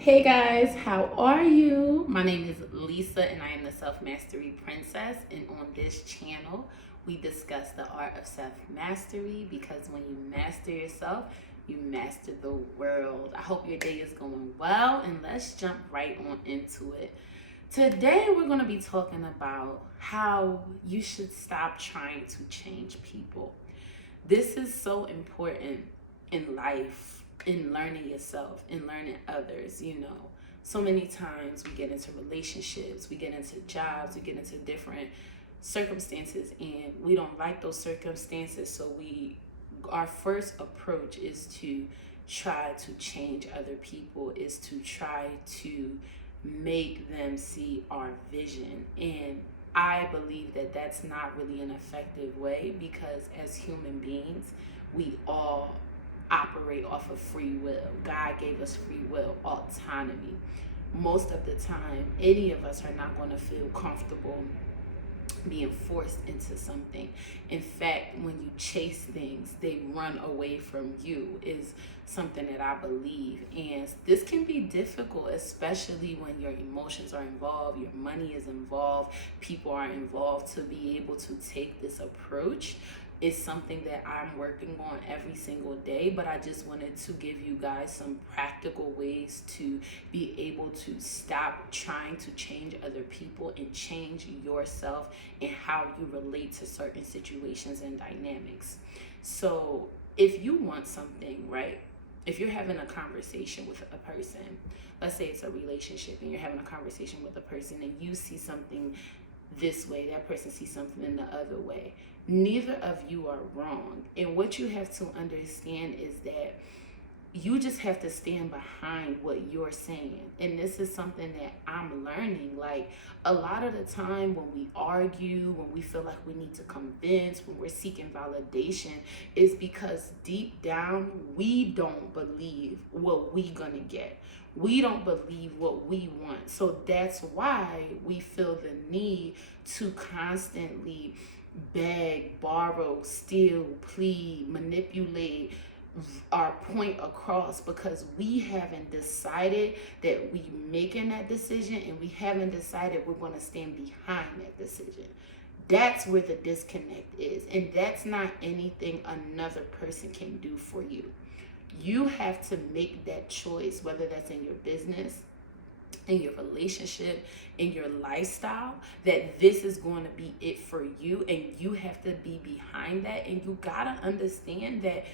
Hey guys, how are you? My name is Lisa and I am the Self Mastery Princess. And on this channel, we discuss the art of self mastery because when you master yourself, you master the world. I hope your day is going well and let's jump right on into it. Today, we're going to be talking about how you should stop trying to change people. This is so important in life, in learning yourself, in learning others, So many times we get into relationships, we get into jobs, we get into different circumstances and we don't like those circumstances, so our first approach is to try to change other people, is to try to make them see our vision. And I believe that that's not really an effective way because as human beings, we all operate off of free will. God gave us free will, autonomy. Most of the time, any of us are not going to feel comfortable being forced into something. In fact, when you chase things, they run away from you, is something that I believe. And this can be difficult, especially when your emotions are involved, your money is involved, people are involved. To be able to take this approach is something that I'm working on every single day, but I just wanted to give you guys some practical ways to be able to stop trying to change other people and change yourself and how you relate to certain situations and dynamics. So, if you want something, right? If you're having a conversation with a person, let's say it's a relationship and you're having a conversation with a person and you see something this way, that person sees something in the other way. Neither of you are wrong. And what you have to understand is that you just have to stand behind what you're saying. And this is something that I'm learning. Like, a lot of the time when we argue, when we feel like we need to convince, when we're seeking validation, is because deep down we don't believe what we gonna get. We don't believe what we want. So that's why we feel the need to constantly beg, borrow, steal, plead, manipulate our point across, because we haven't decided that we making that decision and we haven't decided we're going to stand behind that decision. That's where the disconnect is, and that's not anything another person can do for you. You have to make that choice, whether that's in your business, in your relationship, in your lifestyle, that this is going to be it for you, and you have to be behind that. And you gotta understand that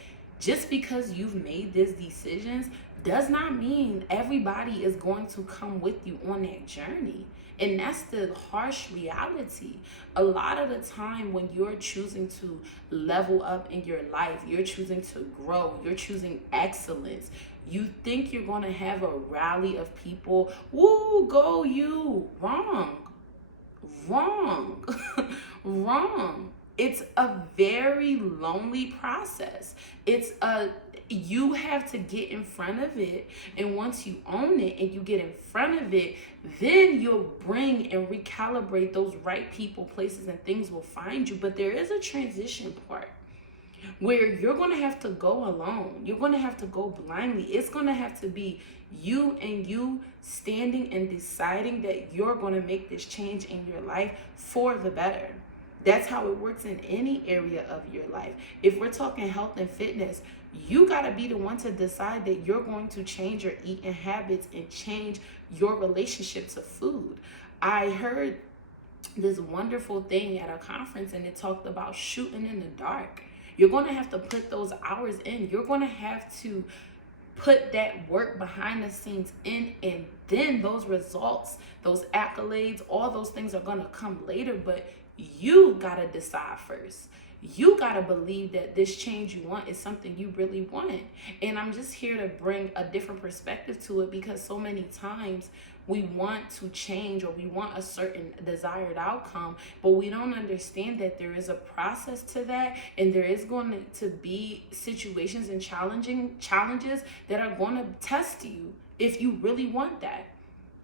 just because you've made these decisions does not mean everybody is going to come with you on that journey. And that's the harsh reality. A lot of the time, when you're choosing to level up in your life, you're choosing to grow, you're choosing excellence, you think you're going to have a rally of people, woo, go you. Wrong. Wrong. Wrong. It's a very lonely process. You have to get in front of it, and once you own it and you get in front of it, then you'll bring and recalibrate those right people, places, and things will find you. But there is a transition part where you're going to have to go alone. You're going to have to go blindly. It's going to have to be you and you standing and deciding that you're going to make this change in your life for the better. That's how it works in any area of your life. If we're talking health and fitness, you got to be the one to decide that you're going to change your eating habits and change your relationship to food. I heard this wonderful thing at a conference and it talked about shooting in the dark. You're going to have to put those hours in. You're going to have to put that work behind the scenes in, and then those results, those accolades, all those things are going to come later. But you got to decide first. You got to believe that this change you want is something you really want. And I'm just here to bring a different perspective to it, because so many times we want to change or we want a certain desired outcome, but we don't understand that there is a process to that, and there is going to be situations and challenges that are going to test you if you really want that.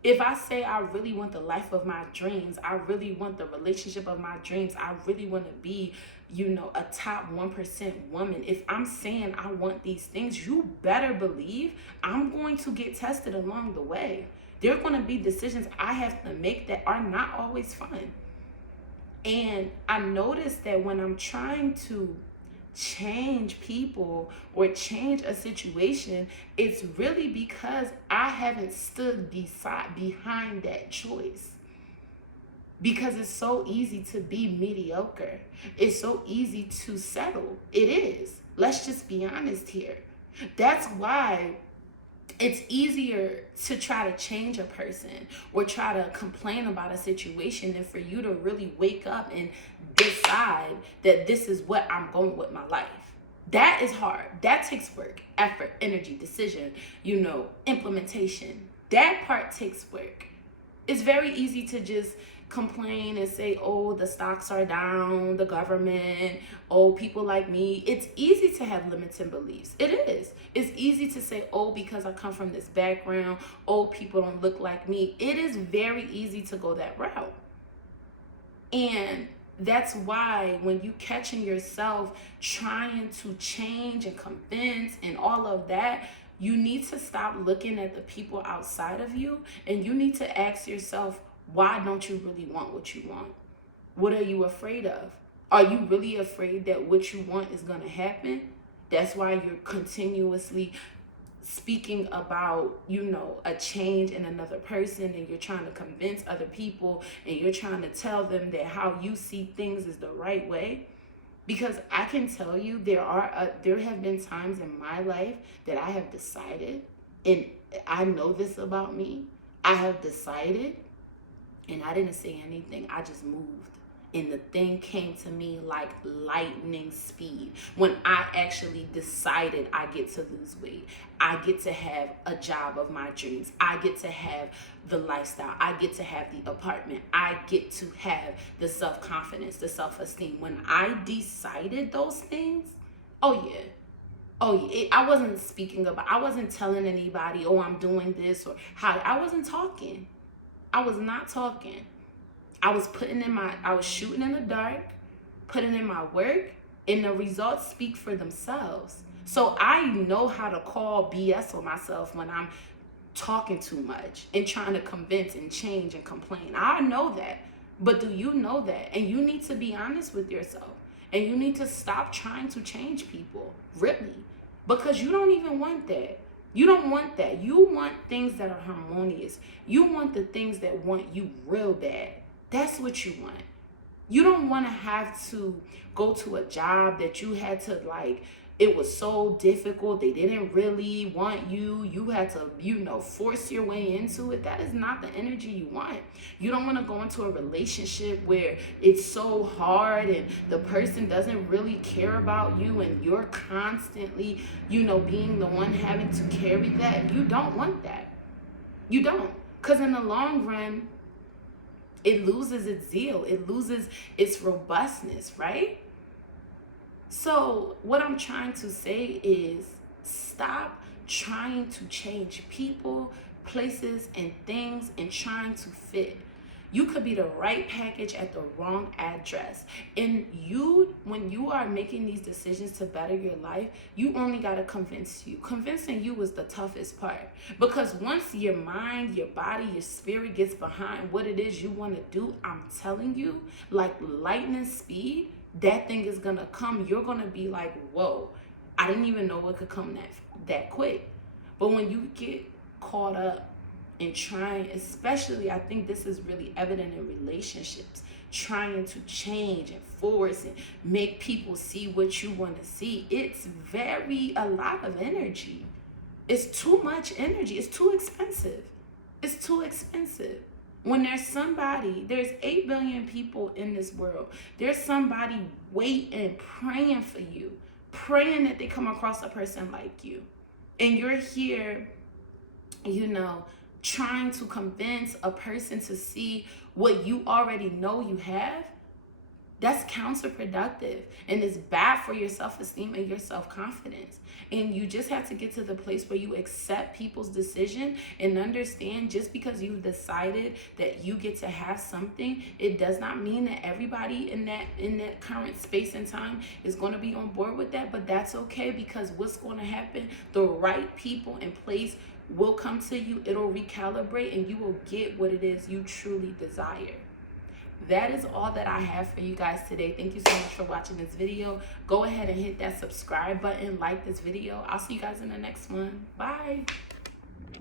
If I say I really want the life of my dreams, I really want the relationship of my dreams, I really want to be, a top 1% woman. If I'm saying I want these things, you better believe I'm going to get tested along the way. There are going to be decisions I have to make that are not always fun. And I noticed that when I'm trying to change people or change a situation, it's really because I haven't stood behind that choice. Because it's so easy to be mediocre. It's so easy to settle. It is. Let's just be honest here. That's why it's easier to try to change a person or try to complain about a situation than for you to really wake up and decide that this is what I'm going with my life. That is hard. That takes work, effort, energy, decision, implementation. That part takes work. It's very easy to just complain and say, oh, the stocks are down, the government, oh, people like me. It's easy to have limiting beliefs. It is. It's easy to say, oh, because I come from this background, oh, people don't look like me. It is very easy to go that route. And that's why when you catching yourself trying to change and convince and all of that, you need to stop looking at the people outside of you, and you need to ask yourself, why don't you really want what you want? What are you afraid of? Are you really afraid that what you want is going to happen? That's why you're continuously speaking about, a change in another person, and you're trying to convince other people, and you're trying to tell them that how you see things is the right way. Because I can tell you there have been times in my life that I have decided, and I know this about me, I have decided and I didn't say anything. I just moved. And the thing came to me like lightning speed. When I actually decided I get to lose weight, I get to have a job of my dreams, I get to have the lifestyle, I get to have the apartment, I get to have the self-confidence, the self-esteem. When I decided those things, I wasn't telling anybody, oh, I'm doing this or how. I wasn't talking. I was not talking. I was shooting in the dark, putting in my work, and the results speak for themselves. So I know how to call BS on myself when I'm talking too much and trying to convince and change and complain. I know that. But do you know that? And you need to be honest with yourself. And you need to stop trying to change people, really. Because you don't even want that. You don't want that. You want things that are harmonious. You want the things that want you real bad. That's what you want. You don't want to have to go to a job that you had to it was so difficult. They didn't really want you. You had to, force your way into it. That is not the energy you want. You don't want to go into a relationship where it's so hard and the person doesn't really care about you and you're constantly, being the one having to carry that. You don't want that. You don't. Because in the long run, it loses its zeal. It loses its robustness, right? So what I'm trying to say is stop trying to change people, places, and things and trying to fit. You could be the right package at the wrong address. And when you are making these decisions to better your life, you only got to convince you. Convincing you is the toughest part. Because once your mind, your body, your spirit gets behind what it is you want to do, I'm telling you, like lightning speed, that thing is going to come. You're going to be like, whoa, I didn't even know it could come that quick. But when you get caught up in trying, especially I think this is really evident in relationships, trying to change and force and make people see what you want to see, it's a lot of energy. It's too much energy. It's too expensive. It's too expensive. When there's 8 billion people in this world. There's somebody waiting, praying for you, praying that they come across a person like you. And you're here, trying to convince a person to see what you already know you have. That's counterproductive, and it's bad for your self-esteem and your self-confidence. And you just have to get to the place where you accept people's decision and understand, just because you've decided that you get to have something, it does not mean that everybody in that current space and time is going to be on board with that. But that's okay, because what's going to happen, the right people in place will come to you, it'll recalibrate, and you will get what it is you truly desire. That is all that I have for you guys today. Thank you so much for watching this video. Go ahead and hit that subscribe button, like this video. I'll see you guys in the next one. Bye.